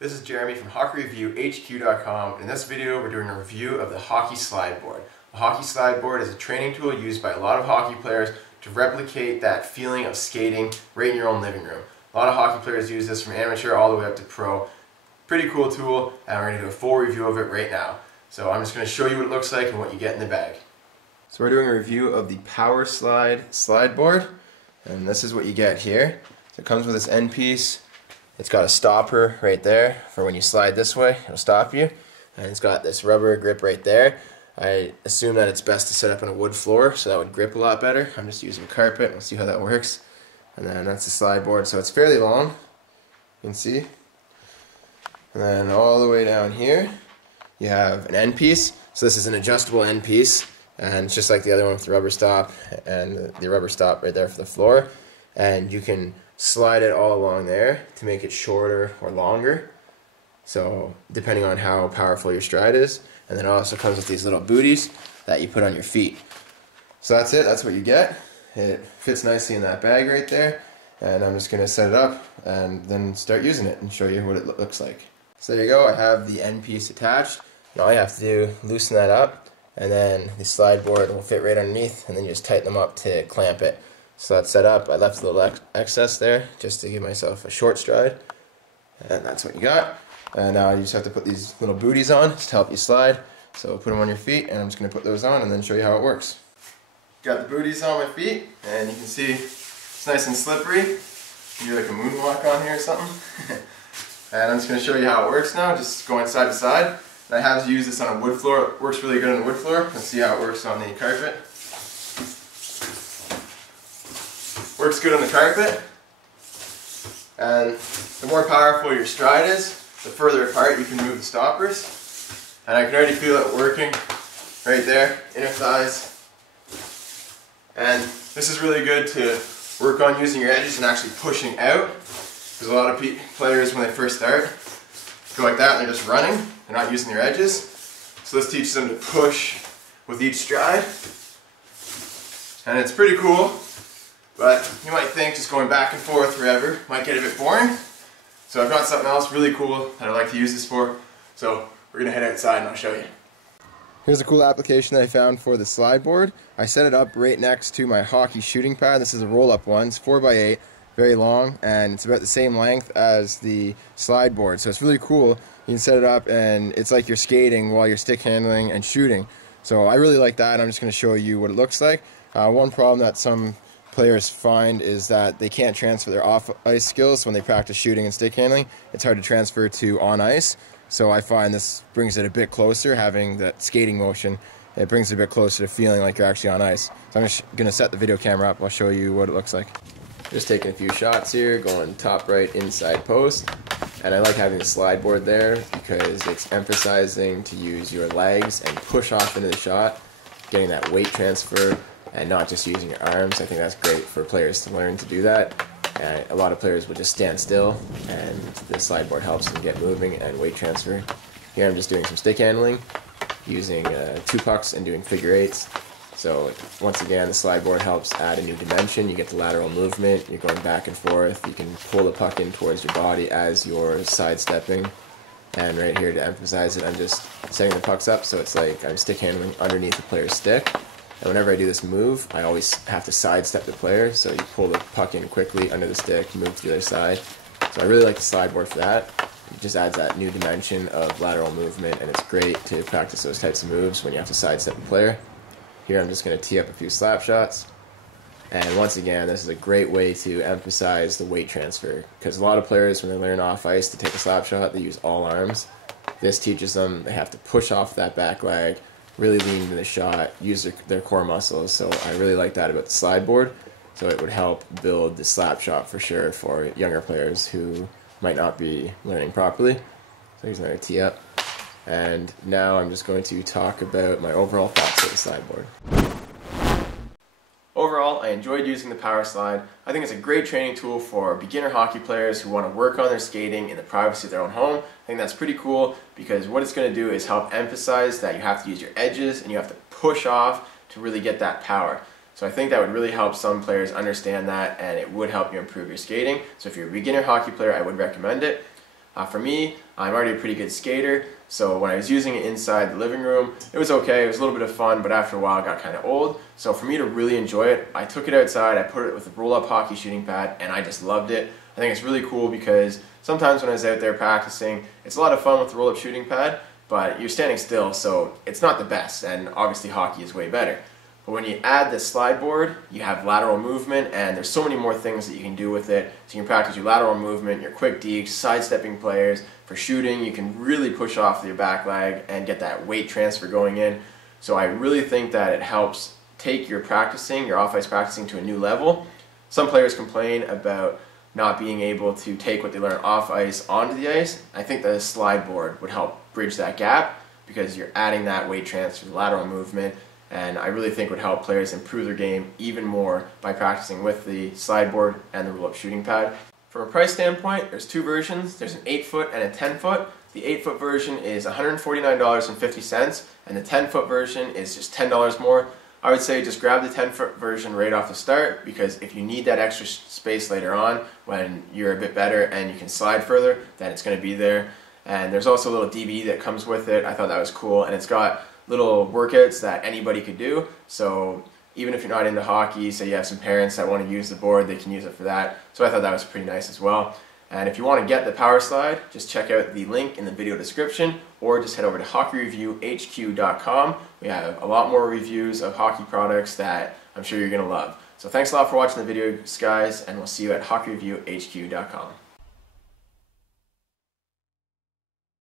This is Jeremy from HockeyReviewHQ.com. In this video, we're doing a review of the Hockey Slideboard. The Hockey Slideboard is a training tool used by a lot of hockey players to replicate that feeling of skating right in your own living room. A lot of hockey players use this from amateur all the way up to pro. Pretty cool tool, and we're going to do a full review of it right now. So I'm just going to show you what it looks like and what you get in the bag. So we're doing a review of the Powerslide Slideboard, and this is what you get here. So it comes with this end piece. It's got a stopper right there for when you slide this way, it'll stop you. And it's got this rubber grip right there. I assume that it's best to set up on a wood floor so that would grip a lot better. I'm just using carpet, we'll see how that works. And then that's the slide board, so it's fairly long, you can see. And then all the way down here, you have an end piece. So this is an adjustable end piece, and it's just like the other one with the rubber stop and the rubber stop right there for the floor. And you can slide it all along there to make it shorter or longer, so depending on how powerful your stride is. And then it also comes with these little booties that you put on your feet. So that's it, that's what you get. It fits nicely in that bag right there, and I'm just going to set it up and then start using it and show you what it looks like. So there you go, I have the end piece attached, and all you have to do, loosen that up, and then the slide board will fit right underneath, and then you just tighten them up to clamp it. So that's set up. I left a little excess there just to give myself a short stride, and that's what you got. And now you just have to put these little booties on to help you slide. So put them on your feet, and I'm just going to put those on and then show you how it works. Got the booties on my feet, and you can see it's nice and slippery. Do like a moonwalk on here or something. And I'm just going to show you how it works now, just going side to side. And I have used this on a wood floor. It works really good on the wood floor. Let's see how it works on the carpet. Works good on the carpet, and the more powerful your stride is, the further apart you can move the stoppers. And I can already feel it working right there, inner thighs. And this is really good to work on using your edges and actually pushing out, because a lot of players when they first start go like that and they're just running, they're not using their edges. So this teaches them to push with each stride, and it's pretty cool. But you might think just going back and forth forever might get a bit boring. So I've got something else really cool that I like to use this for. So we're going to head outside and I'll show you. Here's a cool application that I found for the slide board. I set it up right next to my hockey shooting pad. This is a roll-up one. It's 4x8, very long, and it's about the same length as the slide board. So it's really cool. You can set it up and it's like you're skating while you're stick handling and shooting. So I really like that. I'm just going to show you what it looks like. One problem that some players find is that they can't transfer their off-ice skills when they practice shooting and stick handling. It's hard to transfer to on-ice, so I find this brings it a bit closer, having that skating motion. It brings it a bit closer to feeling like you're actually on ice. So I'm just going to set the video camera up. I'll show you what it looks like. Just taking a few shots here, going top right inside post. And I like having the slide board there because it's emphasizing to use your legs and push off into the shot, getting that weight transfer, and not just using your arms. I think that's great for players to learn to do that. And a lot of players will just stand still, and the slide board helps them get moving and weight transfer. Here I'm just doing some stick handling, using 2 pucks and doing figure eights. So once again, the slide board helps add a new dimension. You get the lateral movement, you're going back and forth, you can pull the puck in towards your body as you're sidestepping. And right here to emphasize it, I'm just setting the pucks up so it's like I'm stick handling underneath the player's stick. And whenever I do this move, I always have to sidestep the player, so you pull the puck in quickly under the stick, move to the other side. So I really like the slide board for that. It just adds that new dimension of lateral movement, and it's great to practice those types of moves when you have to sidestep the player. Here I'm just going to tee up a few slap shots. And once again, this is a great way to emphasize the weight transfer, because a lot of players, when they learn off ice to take a slap shot, they use all arms. This teaches them they have to push off that back leg, really lean into the shot, use their core muscles. So I really like that about the slide board. So it would help build the slap shot for sure for younger players who might not be learning properly. So here's another tee up. And now I'm just going to talk about my overall thoughts of the slide board. Overall, I enjoyed using the Powerslide. I think it's a great training tool for beginner hockey players who want to work on their skating in the privacy of their own home. I think that's pretty cool because what it's going to do is help emphasize that you have to use your edges and you have to push off to really get that power. So I think that would really help some players understand that, and it would help you improve your skating. So if you're a beginner hockey player, I would recommend it. For me, I'm already a pretty good skater, so when I was using it inside the living room, it was okay, it was a little bit of fun, but after a while it got kind of old. So for me to really enjoy it, I took it outside, I put it with a roll-up hockey shooting pad, and I just loved it. I think it's really cool because sometimes when I was out there practicing, it's a lot of fun with the roll-up shooting pad, but you're standing still, so it's not the best, and obviously hockey is way better. But when you add the slide board, you have lateral movement, and there's so many more things that you can do with it. So you can practice your lateral movement, your quick dekes, sidestepping players. For shooting, you can really push off your back leg and get that weight transfer going in. So I really think that it helps take your practicing, your off-ice practicing to a new level. Some players complain about not being able to take what they learn off-ice onto the ice. I think the slide board would help bridge that gap because you're adding that weight transfer, lateral movement, and I really think would help players improve their game even more by practicing with the slide board and the roll-up shooting pad. From a price standpoint, there's two versions. There's an 8-foot and a 10-foot. The 8-foot version is $149.50, and the 10-foot version is just $10 more. I would say just grab the 10-foot version right off the start, because if you need that extra space later on when you're a bit better and you can slide further, then it's going to be there. And there's also a little DB that comes with it. I thought that was cool, and it's got little workouts that anybody could do. So even if you're not into hockey, say you have some parents that want to use the board, they can use it for that. So I thought that was pretty nice as well. And if you want to get the Powerslide, just check out the link in the video description, or just head over to hockeyreviewhq.com. We have a lot more reviews of hockey products that I'm sure you're going to love. So thanks a lot for watching the video, guys, and we'll see you at hockeyreviewhq.com.